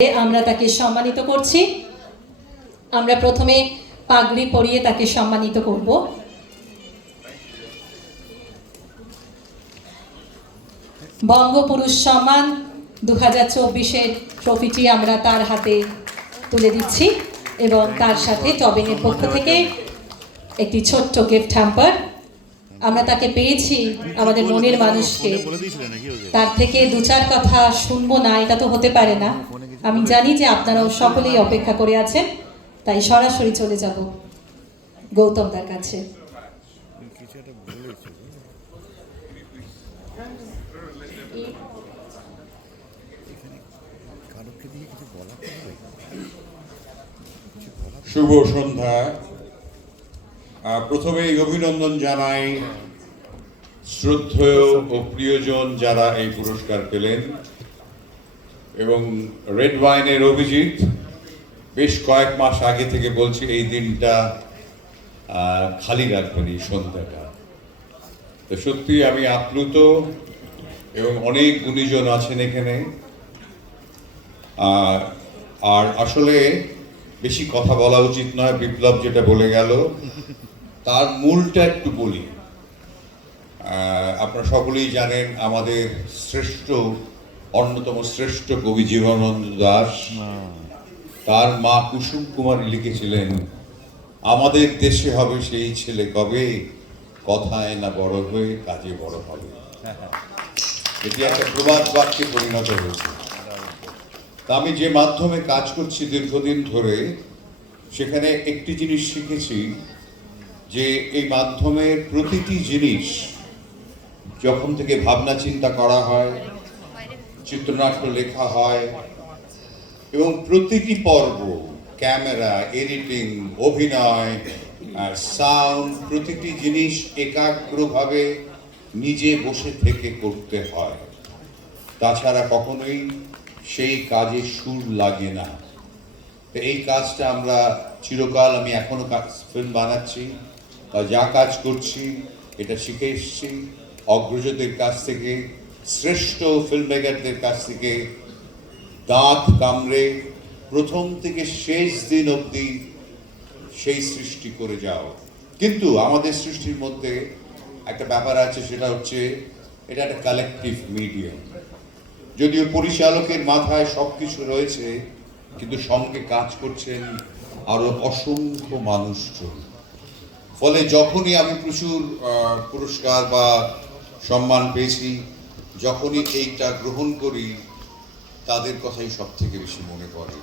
আমরা তাকে সম্মানিত করছি। আমরা প্রথমে পাগড়ি পরিয়ে তাকে সম্মানিত করব। বঙ্গপুরুষ সম্মান 2024-এর ট্রফিটি আমরা তার হাতে তুলে দিচ্ছি এবং তার সাথে টবিনের পক্ষ থেকে একটি ছোট্ট গিফট হ্যাম্পার। আমরা তাকে পেয়েছি আমাদের মনের মানুষকে, তার থেকে দু চার কথা শুনবো না এটা তো হতে পারে না। আমি জানি যে আপনারাও সকলেই অপেক্ষা করে আছেন, তাই সরাসরি চলে যাব গৌতম দার কাছে। শুভ সন্ধ্যা। প্রথমেই অভিনন্দন জানাই শ্রদ্ধেয় ও প্রিয়জন যারা এই পুরস্কার পেলেন, এবং রেড ওয়াইনের অভিজিৎ বেশ কয়েক মাস আগে থেকে বলছি এই দিনটা খালি রাখবেন, এই সন্ধ্যাটা। তো সত্যি আমি আপ্লুত, এবং অনেক গুণীজন আছেন এখানে। আর আসলে বেশি কথা বলা উচিত নয়, বিপ্লব যেটা বলে গেল তার মূলটা একটু বলি। আপনারা সকলেই জানেন আমাদের অন্যতম শ্রেষ্ঠ কবি জীবনানন্দ দাশ, তার মা কুসুম কুমারী লিখেছিলেন, আমাদের দেশে হবে সেই ছেলে কবে, কথায় না বড় হয়ে কাজে বড় হবে। এটি একটা প্রবাদ বাক্যে পরিণত হয়েছে। তা আমি যে মাধ্যমে কাজ করছি দীর্ঘদিন ধরে, সেখানে একটি জিনিস শিখেছি যে এই মাধ্যমের প্রতিটি জিনিস যখন থেকে ভাবনা চিন্তা করা হয়, চিত্রনাট্য লেখা হয়, এবং প্রতিটি পর্ব, ক্যামেরা, এডিটিং, অভিনয়, সাউন্ড, প্রতিটি জিনিস একাগ্রভাবে নিজে বসে থেকে করতে হয়। তাছাড়া কখনোই সেই কাজে সুর লাগে না। তো এই কাজটা আমরা চিরকাল, আমি এখনো ফিল্ম বানাচ্ছি বা যা কাজ করছি এটা শিখে এসেছি অগ্রজদের কাছ থেকে, শ্রেষ্ঠ ফিল্ম মেকারদের কাছ থেকে। দাঁত কামড়ে প্রথম থেকে শেষ দিন অবধি সেই সৃষ্টি করে যাও। কিন্তু আমাদের সৃষ্টির মধ্যে একটা ব্যাপার আছে, সেটা হচ্ছে এটা একটা কালেকটিভ মিডিয়াম। যদিও পরিচালকের মাথায় সবকিছু রয়েছে, কিন্তু সঙ্গে কাজ করছেন আরো অসংখ্য মানুষজন। ফলে যখনই আমি প্রচুর পুরস্কার বা সম্মান পেয়েছি, যখনই এইটা গ্রহণ করি, তাদের কথাই সব থেকে বেশি মনে পড়ে,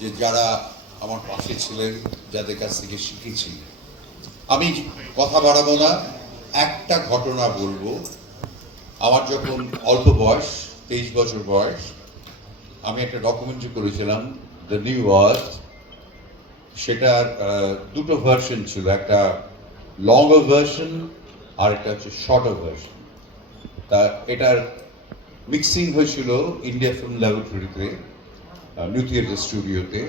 যে যারা আমার পাশে ছিলেন, যাদের কাছ থেকে শিখেছি। আমি কথা বাড়াবো না, একটা ঘটনা বলবো। আমার যখন অল্প বয়স, 23 বছর বয়স, আমি একটা ডকুমেন্টারি করেছিলাম, দ্য নিউ আর্থ। সেটার দুটো ভার্সন ছিল, একটা লঙ্গার ভার্সন আর একটা হচ্ছে শর্টার ভার্সন। তা এটার মিক্সিং হয়েছিল ইন্ডিয়া ফিল্ম ল্যাবরেটরিতে, নিউথিয়ের স্টুডিওতে,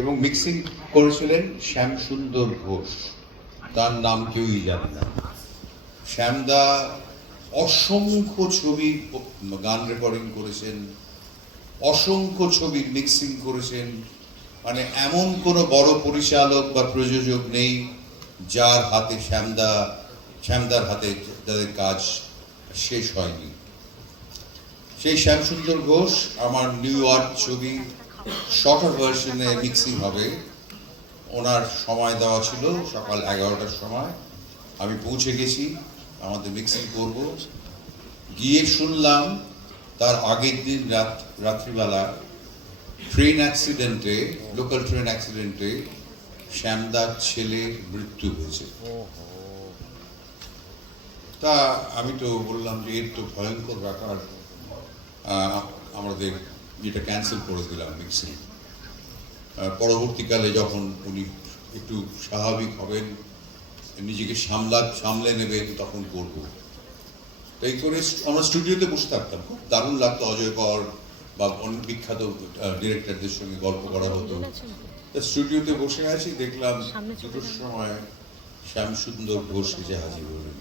এবং মিক্সিং করেছিলেন শ্যামসুন্দর ঘোষ। তার নাম কেউই জানে না। শ্যামদা অসংখ্য ছবি গান রেকর্ডিং করেছেন, অসংখ্য ছবির মিক্সিং করেছেন। মানে এমন কোনো বড় পরিচালক বা প্রযোজক নেই যার হাতে শ্যামদার হাতে যাদের কাজ শেষ হয়নি। সেই শ্যামসুন্দর ঘোষ আমার নিউ ইয়র্ক ছবি শর্টার ভার্সনে মিক্সিং হবে, ওনার সময় দেওয়া ছিল সকাল 11টার সময়। আমি পৌঁছে গেছি, আমাদের মিক্সিং করব। গিয়ে শুনলাম তার আগের দিন রাত্রিবেলা ট্রেন অ্যাক্সিডেন্টে, লোকাল ট্রেন অ্যাক্সিডেন্টে শ্যামদার ছেলের মৃত্যু হয়েছে। তা আমি তো বললাম যে এর তো ভয়ঙ্কর ব্যাপার, আমাদের যেটা ক্যান্সেল করে দিলাম মিক্সিং। পরবর্তীকালে যখন উনি একটু স্বাভাবিক হবেন, নিজেকে সামলে নেবেন, তখন করবো। তাই করে আমরা স্টুডিওতে বসে থাকতাম, খুব দারুণ লাগতো। অজয় কর বা অনেক বিখ্যাত ডিরেক্টরদের সঙ্গে গল্প করা হতো। তা স্টুডিওতে বসে আছি, দেখলাম 2টোর সময় শ্যামসুন্দর ঘোষ এসে হাজির হলেন।